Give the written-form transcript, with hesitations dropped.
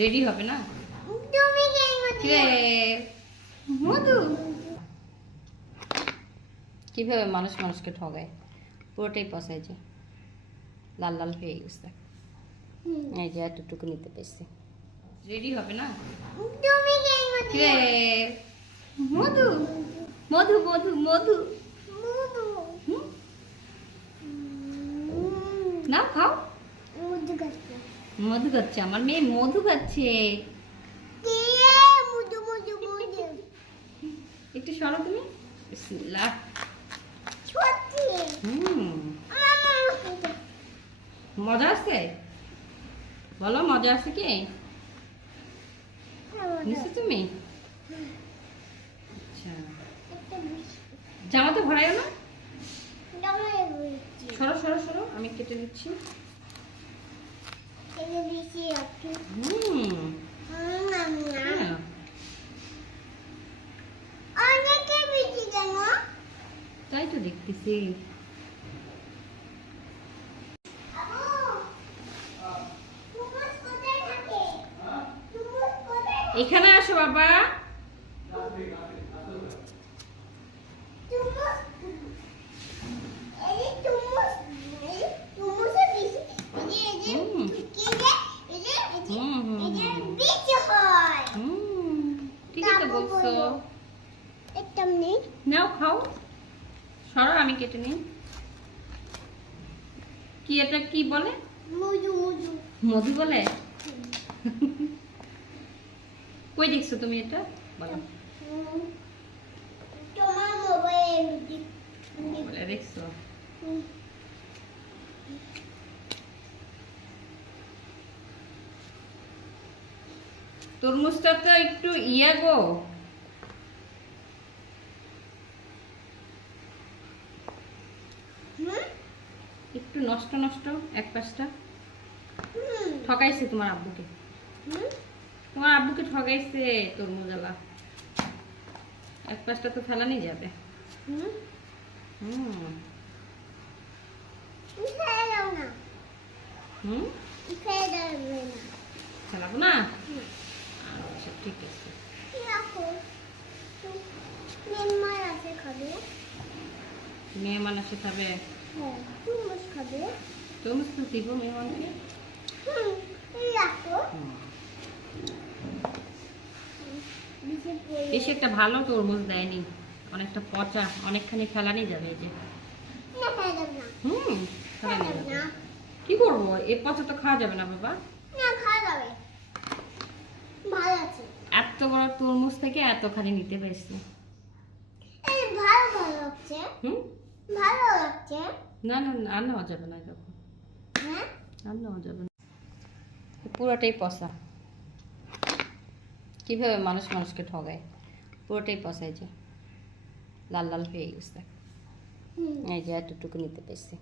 Ready হবে না? তুমি কে মধু কিভাবে মানুষ মানুষকে ঠগায়, পুরোটাই পচাই যে লাল লাল হয়ে গেছে। এই যে এতটুকু নিতে পেরেছি। রেডি হবে না? তুমি কে মধু মধু মধু মধু হুম? নাও খাও। মধু খাচ্ছে আমার মেয়ে, মধু খাচ্ছে। একটু সরো তুমি। বিসমিল্লাহ। মজা আছে? বলো মজা আছে কি? নিশ্চয় তুমি। আচ্ছা জামাতে ভরাইও না। সরো সরো সরো, আমি কেটে দিচ্ছি। হ্যাঁ। তাই তো দেখতেছি। এখানে আসো বাবা। ঠিকই তো বলছো। নাও খাও। সরো আমি কেটে নিই। কি এটা কি বলে? মধু বলে? কই দেখছো তুমি এটা? বলো। মোবাইলে দেখছো? তরমুজটা তো একটু ইয়া গো। একটু নষ্ট নষ্ট এক পাশটা। ঠকাইছে তোমার আব্বুকে। তোমার আব্বুকে ঠকাইছে তরমুজালা। এক পাশটা তো ফেলানি যাবে। ফেলাবো না? আচ্ছা ঠিক আছে। মেহমান আছে খাবে? তরমুজ তো দিব মেহমানকে। বেশি একটা ভালো তরমুজ দেয়নি, অনেকটা পচা, অনেকখানি ফেলানি যাবে। এই যে ফেলানি যাবে। কি করবো, এ পচা তো খাওয়া যাবে না বাবা। এত বড় তরমুজ থেকে এতখানি নিতে পেরেছি। না না না, আর নেওয়া যাবে না এরকম। আর নেওয়া যাবে না, পুরোটাই পচা। কিভাবে মানুষ মানুষকে ঠগায়, পুরোটাই পচাই যে লাল লাল হয়ে গেছে। এই যে এতটুকু নিতে পেরেছি।